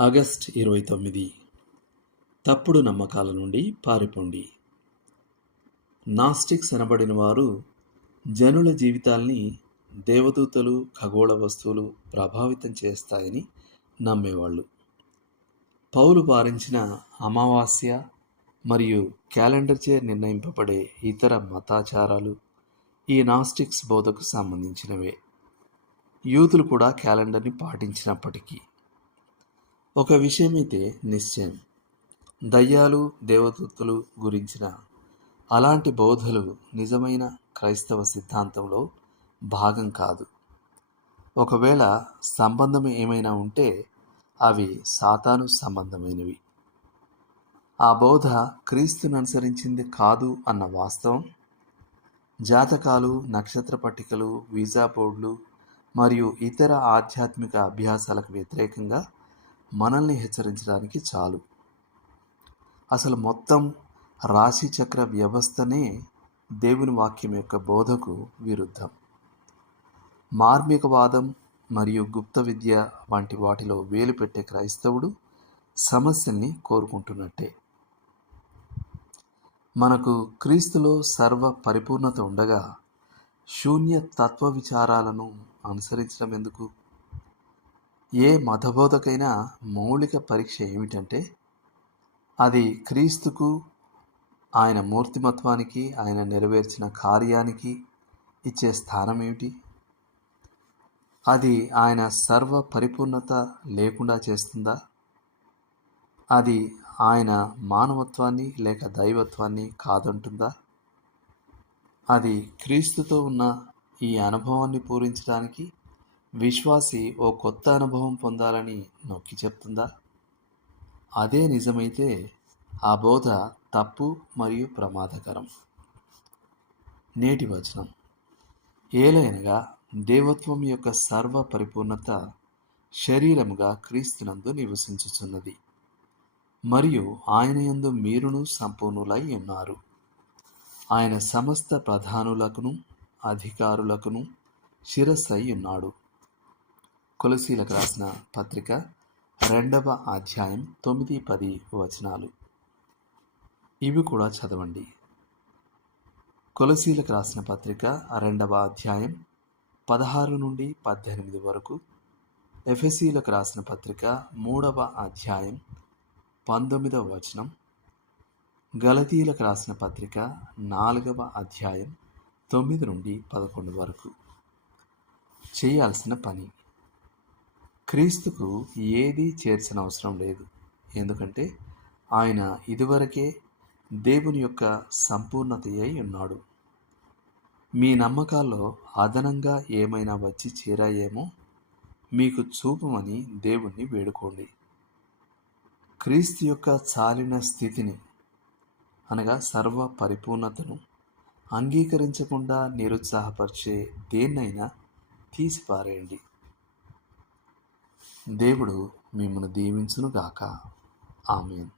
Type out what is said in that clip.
August 29. తప్పుడు నమ్మకాల నుండి పారిపోండి. నాస్టిక్స్ అనబడిన వారు జనుల జీవితాల్ని దేవదూతలు, ఖగోళ వస్తువులు ప్రభావితం చేస్తాయని నమ్మేవాళ్ళు. పౌలు వారించిన అమావాస్య మరియు క్యాలెండర్చే నిర్ణయింపబడే ఇతర మతాచారాలు ఈ నాస్టిక్స్ బోధకు సంబంధించినవే. యూదులు కూడా క్యాలెండర్ని పాటించినప్పటికీ ఒక విషయమైతే నిశ్చయం, దయ్యాలు, దేవదూతలు గురించిన అలాంటి బోధలు నిజమైన క్రైస్తవ సిద్ధాంతంలో భాగం కాదు. ఒకవేళ సంబంధం ఏమైనా ఉంటే అవి సాతాను సంబంధమైనవి. ఆ బోధ క్రీస్తును అనుసరించింది కాదు అన్న వాస్తవం జాతకాలు, నక్షత్ర పట్టికలు, వీజా బోర్డులు మరియు ఇతర ఆధ్యాత్మిక అభ్యాసాలకు వ్యతిరేకంగా మనల్ని హెచ్చరించడానికి చాలు. అసలు మొత్తం రాశిచక్ర వ్యవస్థనే దేవుని వాక్యం యొక్క బోధకు విరుద్ధం. మార్మికవాదం మరియు గుప్త విద్య వంటి వాటిలో వేలు పెట్టే క్రైస్తవుడు సమస్యల్ని కోరుకుంటున్నట్టే. మనకు క్రీస్తులో సర్వ పరిపూర్ణత ఉండగా శూన్య తత్వ విచారాలను అనుసరించడం ఎందుకు? ఏ మతబోధకైనా మౌలిక పరీక్ష ఏమిటంటే అది క్రీస్తుకు, ఆయన మూర్తిమత్వానికి, ఆయన నెరవేర్చిన కార్యానికి ఇచ్చే స్థానం ఏమిటి? అది ఆయన సర్వ పరిపూర్ణత లేకుండా చేస్తుందా? అది ఆయన మానవత్వాన్ని లేక దైవత్వాన్ని కాదంటుందా? అది క్రీస్తుతో ఉన్న ఈ అనుభవాన్ని పూరించడానికి విశ్వాసి ఓ కొత్త అనుభవం పొందాలని నొక్కి చెప్తుందా? అదే నిజమైతే ఆ బోధ తప్పు మరియు ప్రమాదకరం. నేటి వచనం: ఏలైనగా దేవత్వం యొక్క సర్వ పరిపూర్ణత శరీరముగా క్రీస్తునందు నివసించుచున్నది, మరియు ఆయన యందు మీరును సంపూర్ణులై ఉన్నారు. ఆయన సమస్త ప్రధానులకును అధికారులకును శిరస్సై ఉన్నాడు. కొలసీలకు రాసిన పత్రిక 2వ అధ్యాయం 9-10 వచనాలు. ఇవి కూడా చదవండి. కొలసీలకు రాసిన పత్రిక 2వ అధ్యాయం 16-18 వరకు, ఎఫెసీలకు రాసిన పత్రిక 3వ అధ్యాయం 19వ వచనం, గలతీలకు రాసిన పత్రిక 4వ అధ్యాయం 9-11 వరకు. చేయాల్సిన పని: క్రీస్తుకు ఏదీ చేర్చనవసరం లేదు, ఎందుకంటే ఆయన ఇదివరకే దేవుని యొక్క సంపూర్ణత అయి ఉన్నాడు. మీ నమ్మకాల్లో అదనంగా ఏమైనా వచ్చి చేరాయేమో మీకు చూపమని దేవుణ్ణి వేడుకోండి. క్రీస్తు యొక్క చాలిన స్థితిని అనగా సర్వ పరిపూర్ణతను అంగీకరించకుండా నిరుత్సాహపరిచే దేన్నైనా తీసిపారేయండి. దేవుడు మిమ్మల్ని దీవించునుగాక. ఆమేన్.